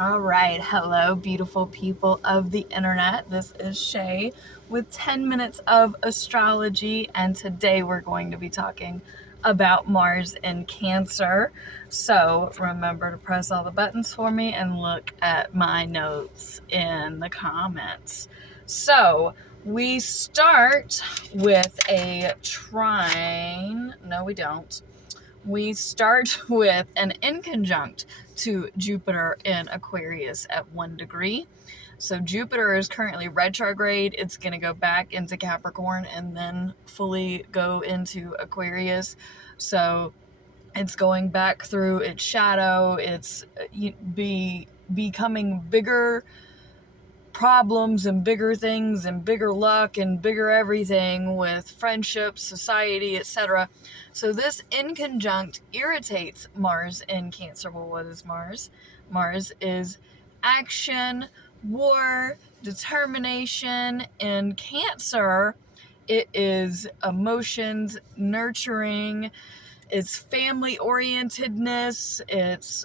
All right. Hello, beautiful people of the internet. This is Shay with 10 minutes of astrology, and today we're going to be talking about Mars in Cancer. So remember to press all the buttons for me and look at my notes in the comments. So we start with a trine. No, we don't. We start with an inconjunct to Jupiter in Aquarius at 1 degree. So Jupiter is currently retrograde. It's going to go back into Capricorn and then fully go into Aquarius. So it's going back through its shadow. It's becoming bigger problems and bigger things and bigger luck and bigger everything with friendships, society, etc. So this inconjunct irritates Mars in Cancer. Well, what is Mars? Mars is action, war, determination. In Cancer, it is emotions, nurturing, it's family orientedness, it's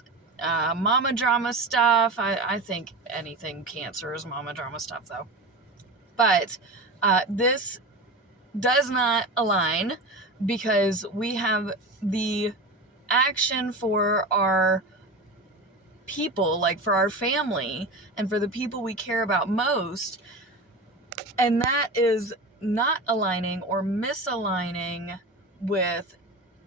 mama drama stuff. I think anything Cancer is mama drama stuff, though. But this does not align because we have the action for our people, like for our family and for the people we care about most, and that is not aligning or misaligning with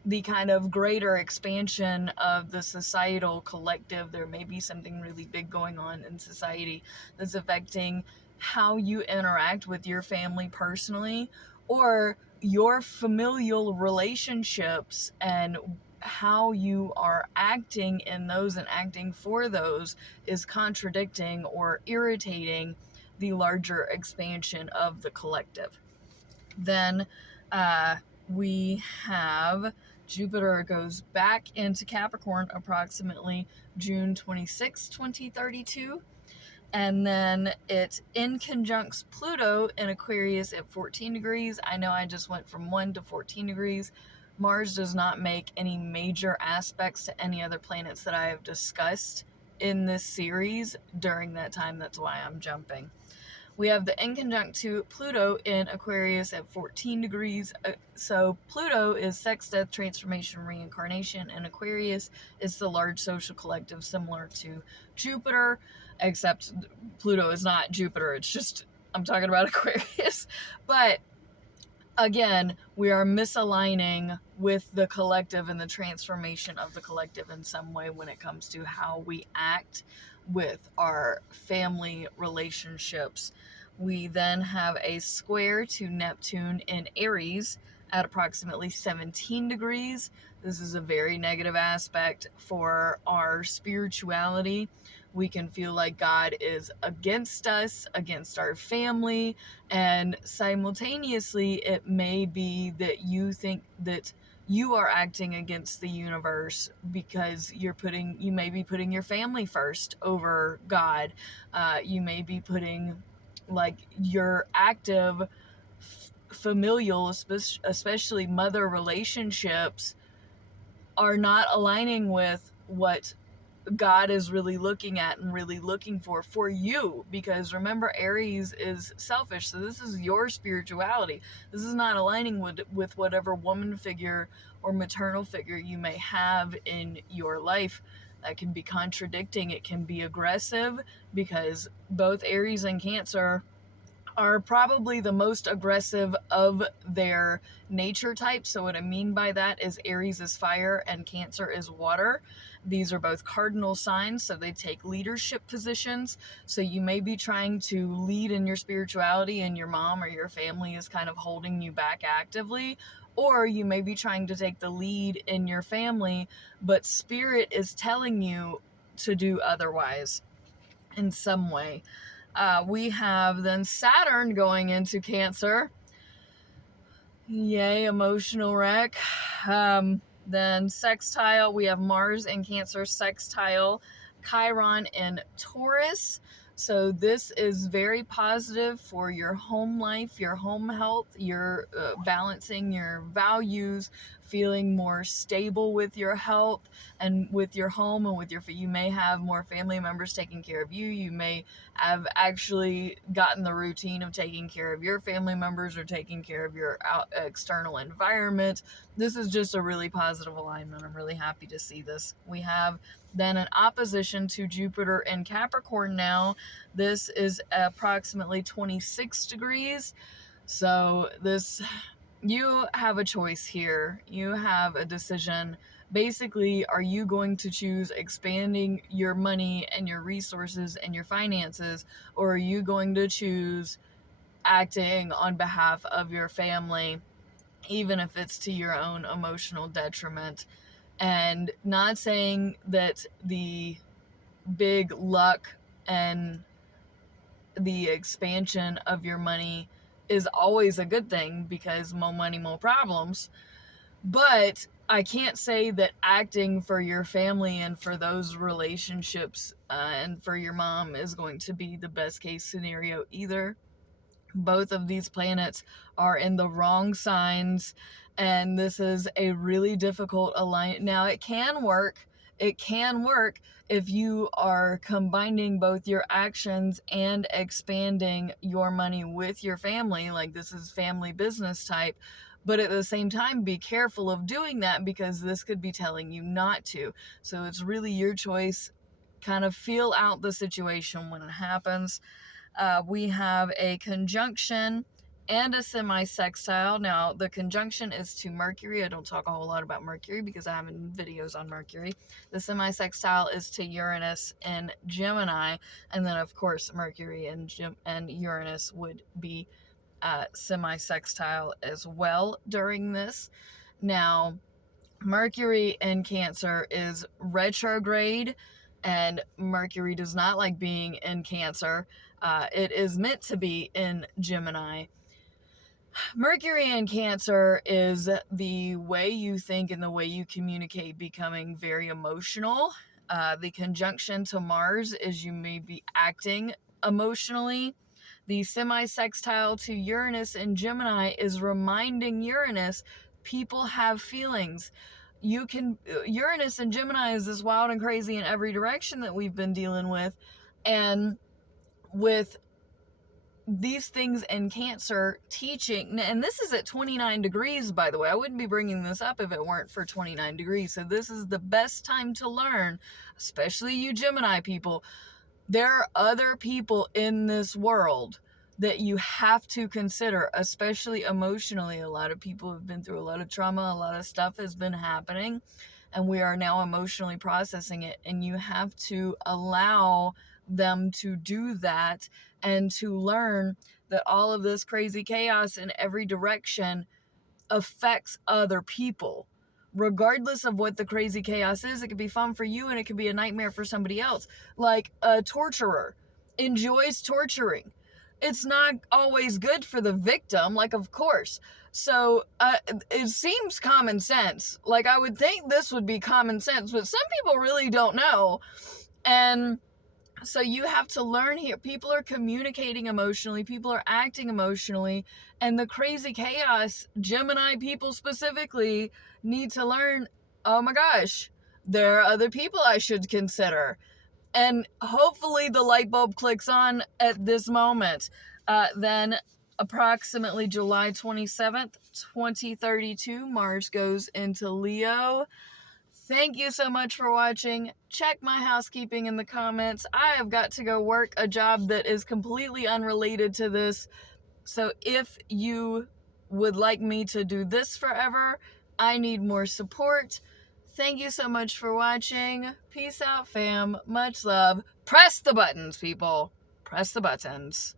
the kind of greater expansion of the societal collective. There may be something really big going on in society that's affecting how you interact with your family personally, or your familial relationships, and how you are acting in those and acting for those is contradicting or irritating the larger expansion of the collective. Then we have Jupiter goes back into Capricorn approximately June 26, 2032. And then it inconjuncts Pluto in Aquarius at 14 degrees. I know I just went from 1 to 14 degrees. Mars does not make any major aspects to any other planets that I have discussed in this series during that time. That's why I'm jumping. We have the inconjunct to Pluto in Aquarius at 14 degrees. So Pluto is sex, death, transformation, reincarnation, and Aquarius is the large social collective similar to Jupiter, except Pluto is not Jupiter. It's just, I'm talking about Aquarius. But again, we are misaligning with the collective and the transformation of the collective in some way when it comes to how we act with our family relationships. We then have a square to Neptune in Aries at approximately 17 degrees. This is a very negative aspect for our spirituality. We can feel like God is against us, against our family, and simultaneously it may be that you think that you are acting against the universe because you may be putting your family first over God. You may be putting like your active familial, especially mother relationships, are not aligning with what God is really looking at and really looking for you. Because remember, Aries is selfish, so this is your spirituality. This is not aligning with whatever woman figure or maternal figure you may have in your life. That can be contradicting. It can be aggressive, because both Aries and Cancer are probably the most aggressive of their nature types. So what I mean by that is Aries is fire and Cancer is water. These are both cardinal signs, so they take leadership positions. So you may be trying to lead in your spirituality and your mom or your family is kind of holding you back actively, or you may be trying to take the lead in your family, but spirit is telling you to do otherwise in some way. We have then Saturn going into Cancer. Yay, emotional wreck. Then sextile, we have Mars in Cancer, sextile Chiron in Taurus. So this is very positive for your home life, your home health, your balancing your values, feeling more stable with your health and with your home and with you may have more family members taking care of you. You may have actually gotten the routine of taking care of your family members or taking care of your external environment. This is just a really positive alignment. I'm really happy to see this. We have then an opposition to Jupiter in Capricorn now. This is approximately 26 degrees. So you have a choice here. You have a decision. Basically, are you going to choose expanding your money and your resources and your finances, or are you going to choose acting on behalf of your family, even if it's to your own emotional detriment? And not saying that the big luck and the expansion of your money is always a good thing, because more money, more problems. But I can't say that acting for your family and for those relationships and for your mom is going to be the best case scenario either. Both of these planets are in the wrong signs, and this is a really difficult alliance. Now, it can work. It can work if you are combining both your actions and expanding your money with your family. Like, this is family business type. But at the same time, be careful of doing that, because this could be telling you not to. So it's really your choice. Kind of feel out the situation when it happens. We have a conjunction and a semi-sextile. Now, the conjunction is to Mercury. I don't talk a whole lot about Mercury because I have videos on Mercury. The semi-sextile is to Uranus and Gemini. And then, of course, Mercury and Uranus would be semi-sextile as well during this. Now, Mercury in Cancer is retrograde, and Mercury does not like being in Cancer. It is meant to be in Gemini. Mercury in Cancer is the way you think and the way you communicate becoming very emotional. The conjunction to Mars is you may be acting emotionally. The semi-sextile to Uranus in Gemini is reminding Uranus people have feelings. Uranus and Gemini is this wild and crazy in every direction that we've been dealing with, and with these things in Cancer teaching, and this is at 29 degrees, by the way. I wouldn't be bringing this up if it weren't for 29 degrees. So this is the best time to learn, especially you Gemini people. There are other people in this world that you have to consider, especially emotionally. A lot of people have been through a lot of trauma, a lot of stuff has been happening, and we are now emotionally processing it. And you have to allow them to do that and to learn that all of this crazy chaos in every direction affects other people. Regardless of what the crazy chaos is, it could be fun for you and it could be a nightmare for somebody else. Like a torturer enjoys torturing. It's not always good for the victim, like, of course. So it seems common sense. Like, I would think this would be common sense, but some people really don't know. And so you have to learn here. People are communicating emotionally. People are acting emotionally. And the crazy chaos, Gemini people specifically, need to learn, oh my gosh, there are other people I should consider. And hopefully the light bulb clicks on at this moment. Then approximately July 27th, 2032, Mars goes into Leo. Thank you so much for watching. Check my housekeeping in the comments. I have got to go work a job that is completely unrelated to this. So if you would like me to do this forever, I need more support. Thank you so much for watching. Peace out, fam. Much love. Press the buttons, people. Press the buttons.